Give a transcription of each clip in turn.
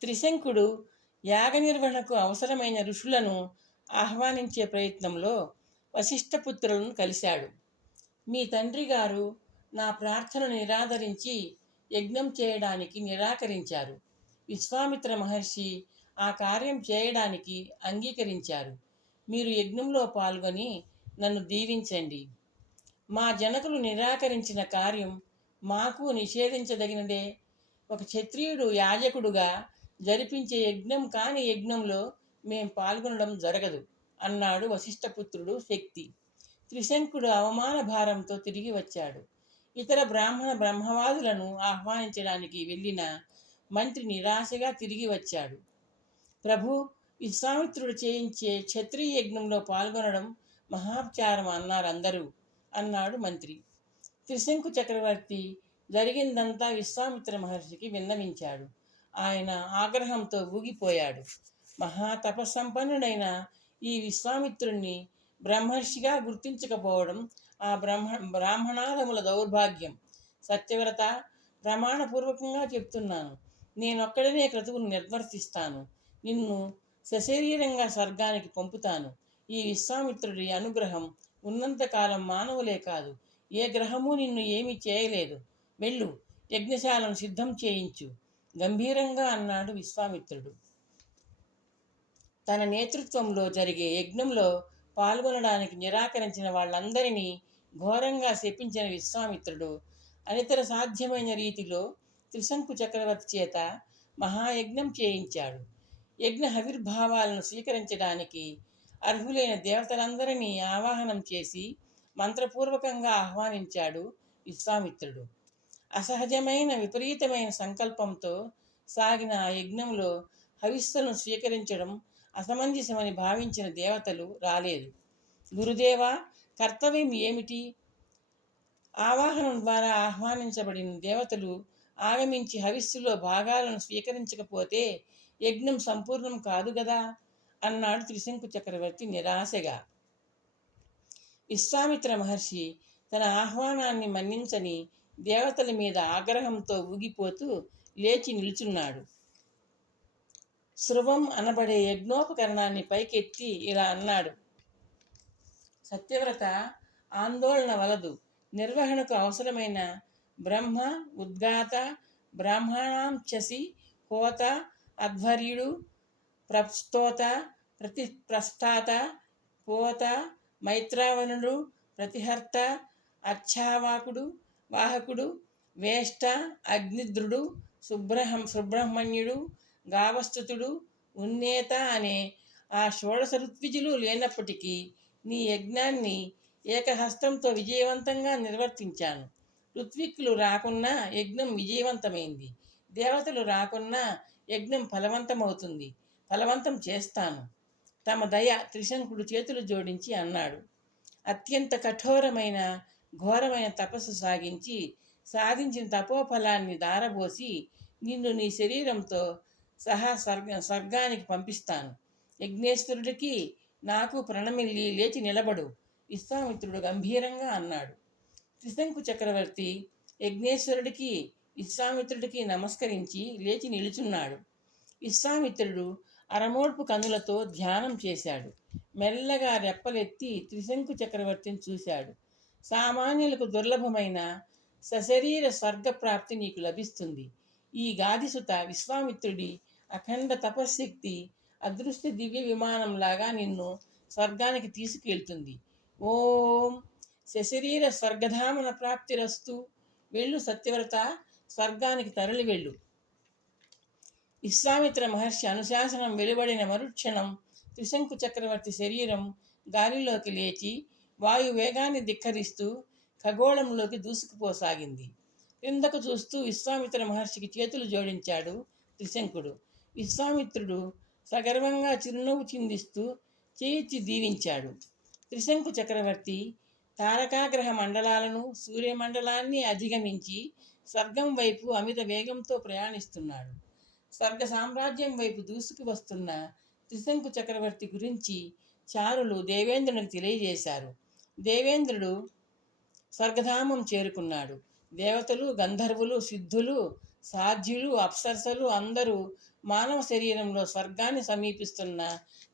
త్రిశంకుడు యాగ నిర్వహణకు అవసరమైన ఋషులను ఆహ్వానించే ప్రయత్నంలో వశిష్ఠపుత్రులను కలిశాడు. మీ తండ్రి గారు నా ప్రార్థనను నిరాదరించి యజ్ఞం చేయడానికి నిరాకరించారు. విశ్వామిత్ర మహర్షి ఆ కార్యం చేయడానికి అంగీకరించారు. మీరు యజ్ఞంలో పాల్గొని నన్ను దీవించండి. మా జనకులు నిరాకరించిన కార్యం మాకు నిషేధించదగినదే. ఒక క్షత్రియుడు యాజకుడుగా జరిపించే యజ్ఞం కాని యజ్ఞంలో మేం పాల్గొనడం జరగదు అన్నాడు వశిష్ఠపుత్రుడు శక్తి. త్రిశంకుడు అవమాన భారంతో తిరిగి వచ్చాడు. ఇతర బ్రహ్మవాదులను ఆహ్వానించడానికి వెళ్ళిన మంత్రి నిరాశగా తిరిగి వచ్చాడు. ప్రభు, విశ్వామిత్రుడు చేయించే క్షత్రియ యజ్ఞంలో పాల్గొనడం మహాపచారం అన్నారందరూ అన్నాడు మంత్రి. త్రిశంకు చక్రవర్తి జరిగిందంతా విశ్వామిత్ర మహర్షికి విన్నవించాడు. ఆయన ఆగ్రహంతో ఊగిపోయాడు. మహాతపసంపన్నుడైన ఈ విశ్వామిత్రుణ్ణి బ్రహ్మర్షిగా గుర్తించకపోవడం ఆ బ్రాహ్మణాదముల దౌర్భాగ్యం. సత్యవ్రత, ప్రమాణపూర్వకంగా చెప్తున్నాను, నేనొక్కడనే క్రతువును నిర్వర్తిస్తాను. నిన్ను సశరీరంగా స్వర్గానికి పంపుతాను. ఈ విశ్వామిత్రుడి అనుగ్రహం ఉన్నంతకాలం మానవులే కాదు, ఏ గ్రహము నిన్ను ఏమీ చేయలేదు. వెళ్ళు, యజ్ఞశాలను సిద్ధం చేయించు గంభీరంగా అన్నాడు విశ్వామిత్రుడు. తన నేతృత్వంలో జరిగే యజ్ఞంలో పాల్గొనడానికి నిరాకరించిన వాళ్ళందరినీ ఘోరంగా శపించిన విశ్వామిత్రుడు అనితర సాధ్యమైన రీతిలో త్రిశంకు చక్రవర్తి చేత మహాయజ్ఞం చేయించాడు. యజ్ఞ హవిర్భావాలను స్వీకరించడానికి అర్హులైన దేవతలందరినీ ఆవాహనం చేసి మంత్రపూర్వకంగా ఆహ్వానించాడు విశ్వామిత్రుడు. అసహజమైన విపరీతమైన సంకల్పంతో సాగిన ఆ యజ్ఞంలో హవిస్సులను స్వీకరించడం అసమంజసమని భావించిన దేవతలు రాలేదు. గురుదేవా, కర్తవ్యం ఏమిటి? ఆవాహనం ద్వారా ఆహ్వానించబడిన దేవతలు ఆగమించి హవిస్సులో భాగాలను స్వీకరించకపోతే యజ్ఞం సంపూర్ణం కాదు గదా అన్నాడు త్రిశంకు చక్రవర్తి నిరాశగా. విశ్వామిత్ర మహర్షి తన ఆహ్వానాన్ని మన్నించని దేవతల మీద ఆగ్రహంతో ఊగిపోతూ లేచి నిల్చున్నాడు. శృవం అనబడే యజ్ఞోపకరణాన్ని పైకెత్తి ఇలా అన్నాడు. సత్యవ్రత, ఆందోళన వలదు. నిర్వహణకు అవసరమైన బ్రహ్మ, ఉద్గాత, బ్రాహ్మణాంచసి, హోత, అధ్వర్యుడు, ప్రస్తోత, ప్రతిప్రస్థాత, పోత, మైత్రావణుడు, ప్రతిహర్త, అర్చావాకుడు, వాహకుడు, వేష్ట, అగ్నిద్రుడు, సుబ్రహ్మణ్యుడు, గావస్థుతుడు, ఉన్నేత అనే ఆ షోడశ ఋత్విజులు లేనప్పటికీ నీ యజ్ఞాన్ని ఏకహస్తంతో విజయవంతంగా నిర్వర్తించాను. ఋత్విక్కులు రాకున్నా యజ్ఞం విజయవంతమైంది. దేవతలు రాకున్నా యజ్ఞం ఫలవంతం చేస్తాను. తమ దయ త్రిశంకుడు చేతులు జోడించి అన్నాడు. అత్యంత కఠోరమైన ఘోరమైన తపస్సు సాగించి సాధించిన తపోఫలాన్ని దారబోసి నిన్ను నీ శరీరంతో సహా స్వర్గానికి పంపిస్తాను. యజ్ఞేశ్వరుడికి నాకు ప్రణమిల్లి లేచి నిలబడు విశ్వామిత్రుడు గంభీరంగా అన్నాడు. త్రిశంకు చక్రవర్తి యజ్ఞేశ్వరుడికి విశ్వామిత్రుడికి నమస్కరించి లేచి నిలుచున్నాడు. విశ్వామిత్రుడు అరమోడ్పు కన్నులతో ధ్యానం చేశాడు. మెల్లగా రెప్పలెత్తి త్రిశంకు చక్రవర్తిని చూశాడు. సామాన్యులకు దుర్లభమైన సశరీర స్వర్గప్రాప్తి నీకు లభిస్తుంది. ఈ గాదిసుత విశ్వామిత్రుడి అఖండ తపశ్శక్తి అదృశ్య దివ్య విమానంలాగా నిన్ను స్వర్గానికి తీసుకెళ్తుంది. ఓం సశరీర స్వర్గధామన ప్రాప్తిరస్తు. వెళ్ళు సత్యవ్రత, స్వర్గానికి తరలి వెళ్ళు. విశ్వామిత్ర మహర్షి అనుశాసనం వెలువడిన మరుక్షణం త్రిశంకు చక్రవర్తి శరీరం గాలిలోకి లేచి వాయువేగాన్ని ధిక్కరిస్తూ ఖగోళంలోకి దూసుకుపోసాగింది. క్రిందకు చూస్తూ విశ్వామిత్ర మహర్షికి చేతులు జోడించాడు త్రిశంకుడు. విశ్వామిత్రుడు సగర్వంగా చిరునవ్వు చిందిస్తూ చేయిచ్చి దీవించాడు. త్రిశంకు చక్రవర్తి తారకాగ్రహ మండలాలను, సూర్యమండలాన్ని అధిగమించి స్వర్గం వైపు అమిత వేగంతో ప్రయాణిస్తున్నాడు. స్వర్గ సామ్రాజ్యం వైపు దూసుకు వస్తున్న త్రిశంకు చక్రవర్తి గురించి చారులు దేవేంద్రునికి తెలియజేశారు. దేవేంద్రుడు స్వర్గధామం చేరుకున్నాడు. దేవతలు, గంధర్వులు, సిద్ధులు సాధ్యులు అప్సరసలు అందరూ మానవ శరీరంలో స్వర్గాన్ని సమీపిస్తున్న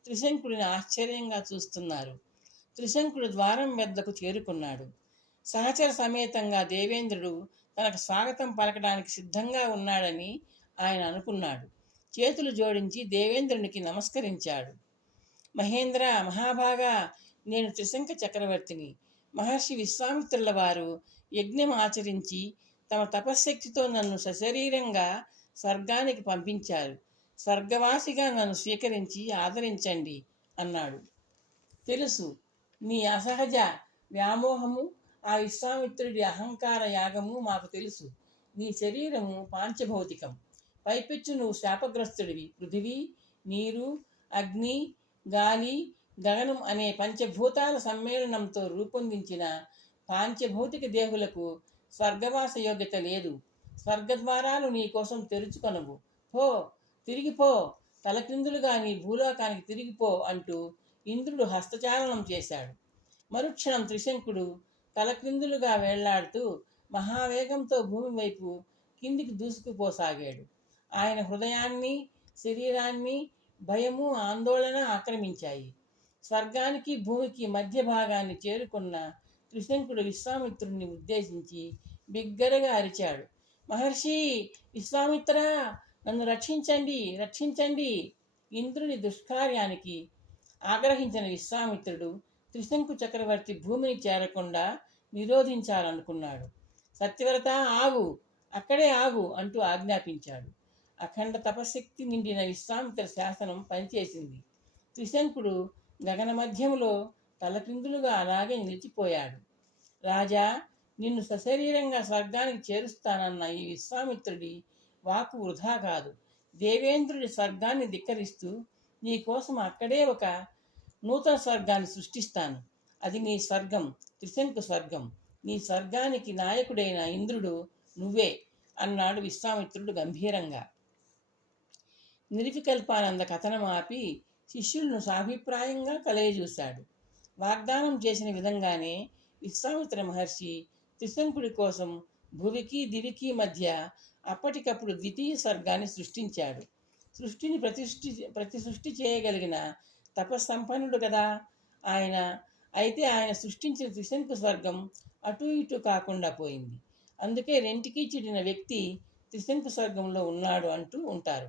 త్రిశంకుడిని ఆశ్చర్యంగా చూస్తున్నారు. త్రిశంకుడు ద్వారం వద్దకు చేరుకున్నాడు. సహచర సమేతంగా దేవేంద్రుడు తనకు స్వాగతం పలకడానికి సిద్ధంగా ఉన్నాడని ఆయన అనుకున్నాడు. చేతులు జోడించి దేవేంద్రునికి నమస్కరించాడు. మహేంద్ర, మహాభాగా, నేను త్రిశంక చక్రవర్తిని. మహర్షి విశ్వామిత్రుల వారు యజ్ఞం ఆచరించి తమ తపశ్శక్తితో నన్ను సశరీరంగా స్వర్గానికి పంపించారు. స్వర్గవాసిగా నన్ను స్వీకరించి ఆదరించండి అన్నాడు. తెలుసు, నీ అసహజ వ్యామోహము, ఆ విశ్వామిత్రుడి అహంకార యాగము మాకు తెలుసు. నీ శరీరము పాంచభౌతికం. పైపెచ్చు నువ్వు శాపగ్రస్తుడివి. పృథివీ, నీరు, అగ్ని, గాలి, గగనం అనే పంచభూతాల సమ్మేళనంతో రూపొందించిన పాంచభౌతిక దేహులకు స్వర్గవాస యోగ్యత లేదు. స్వర్గద్వారాలు నీ కోసం తెరుచుకొనవు. పో, తిరిగిపో, తలక్రిందులుగా నీ భూలోకానికి తిరిగిపో అంటూ ఇంద్రుడు హస్తచాలనం చేశాడు. మరుక్షణం త్రిశంకుడు తలక్రిందులుగా వేళ్లాడుతూ మహావేగంతో భూమి వైపు కిందికి దూసుకుపోసాగాడు. ఆయన హృదయాన్ని, శరీరాన్ని భయము, ఆందోళన ఆక్రమించాయి. స్వర్గానికి భూమికి మధ్య భాగాన్ని చేరుకున్న త్రిశంకుడు విశ్వామిత్రుడిని ఉద్దేశించి బిగ్గరగా అరిచాడు. మహర్షి విశ్వామిత్ర, నన్ను రక్షించండి, రక్షించండి! ఇంద్రుని దుష్కార్యానికి ఆగ్రహించిన విశ్వామిత్రుడు త్రిశంకు చక్రవర్తి భూమిని చేరకుండా నిరోధించాలనుకున్నాడు. సత్యవ్రత, ఆగు, అక్కడే ఆగు అంటూ ఆజ్ఞాపించాడు. అఖండ తపశక్తి నిండిన విశ్వామిత్ర శాసనం పనిచేసింది. త్రిశంకుడు గగన మధ్యంలో తలక్రిందులుగా అలాగే నిలిచిపోయాడు. రాజా, నిన్ను సశరీరంగా స్వర్గానికి చేరుస్తానన్న ఈ విశ్వామిత్రుడి వాకు వృధా కాదు. దేవేంద్రుడి స్వర్గాన్ని ధిక్కరిస్తూ నీకోసం అక్కడే ఒక నూతన స్వర్గాన్ని సృష్టిస్తాను. అది నీ స్వర్గం, త్రిశంకు స్వర్గం. నీ స్వర్గానికి నాయకుడైన ఇంద్రుడు నువ్వే అన్నాడు విశ్వామిత్రుడు గంభీరంగా. నిర్వికల్పానంద కథనం ఆపి శిష్యులను సాభిప్రాయంగా కలయజూశాడు. వాగ్దానం చేసిన విధంగానే విశ్వామిత్ర మహర్షి త్రిశంకుడి కోసం భువికి దివికి మధ్య అప్పటికప్పుడు ద్వితీయ స్వర్గాన్ని సృష్టించాడు. సృష్టిని ప్రతిసృష్టి చేయగలిగిన తపస్సంపన్నుడు కదా ఆయన. అయితే ఆయన సృష్టించిన త్రిశంకు స్వర్గం అటు ఇటు కాకుండా పోయింది. అందుకే రెంటికి చెడిన వ్యక్తి త్రిశంకు స్వర్గంలో ఉన్నాడు అంటూ ఉంటారు.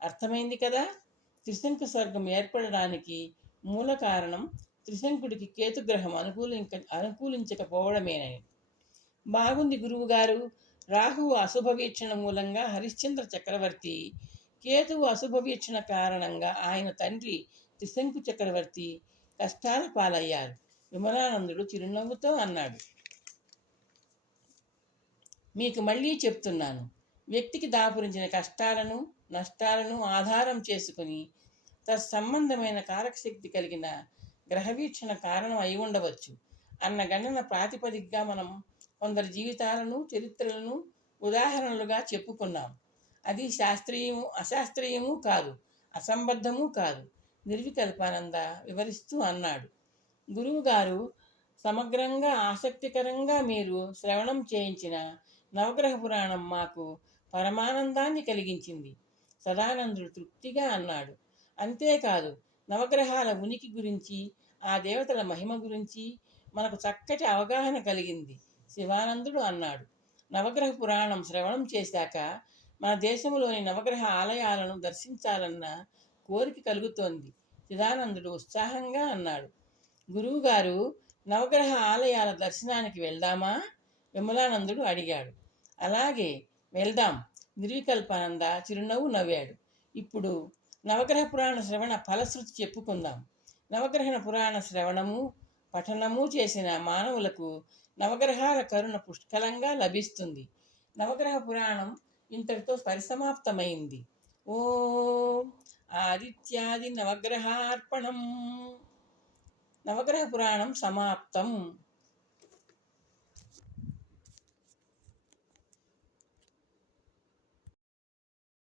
అర్థమైంది కదా. త్రిశంకు స్వర్గం ఏర్పడడానికి మూల కారణం త్రిశంకుడికి కేతుగ్రహం అనుకూలించకపోవడమేనని. బాగుంది గురువుగారు. రాహువు అశుభ వీక్షణ మూలంగా హరిశ్చంద్ర చక్రవర్తి, కేతువు అశుభ వీక్షణ కారణంగా ఆయన తండ్రి త్రిశంకు చక్రవర్తి కష్టాల పాలయ్యారు. విమలానందుడు చిరునవ్వుతో అన్నాడు. మీకు మళ్ళీ చెప్తున్నాను, వ్యక్తికి దాపురించిన కష్టాలను, నష్టాలను ఆధారం చేసుకుని తత్సంబంధమైన కారకశక్తి కలిగిన గ్రహవీక్షణ కారణం అయి ఉండవచ్చు అన్న గణన ప్రాతిపదికగా మనం కొందరి జీవితాలను, చరిత్రలను ఉదాహరణలుగా చెప్పుకున్నాం. అది శాస్త్రీయము, అశాస్త్రీయము కాదు, అసంబద్ధము కాదు. నిర్వికల్పానంద వివరిస్తూ అన్నాడు. గురువుగారు, సమగ్రంగా ఆసక్తికరంగా మీరు శ్రవణం చేయించిన నవగ్రహ పురాణం మాకు పరమానందాన్ని కలిగించింది. సదానందుడు తృప్తిగా అన్నాడు. అంతేకాదు, నవగ్రహాల ఉనికి గురించి, ఆ దేవతల మహిమ గురించి మనకు చక్కటి అవగాహన కలిగింది. శివానందుడు అన్నాడు. నవగ్రహ పురాణం శ్రవణం చేశాక మన దేశంలోని నవగ్రహ ఆలయాలను దర్శించాలన్న కోరిక కలుగుతోంది. చిదానందుడు ఉత్సాహంగా అన్నాడు. గురువుగారు, నవగ్రహ ఆలయాల దర్శనానికి వెళ్దామా? విమలానందుడు అడిగాడు. అలాగే, వెళ్దాం. నిర్వికల్పానంద చిరునవ్వు నవ్వాడు. ఇప్పుడు నవగ్రహ పురాణ శ్రవణ ఫలశ్రుతి చెప్పుకుందాం. నవగ్రహ పురాణ శ్రవణము, పఠనము చేసిన మానవులకు నవగ్రహాల కరుణ పుష్కలంగా లభిస్తుంది. నవగ్రహ పురాణం ఇంతటితో పరిసమాప్తమైంది. ఓం ఆదిత్యాది నవగ్రహార్పణం. నవగ్రహ పురాణం సమాప్తం.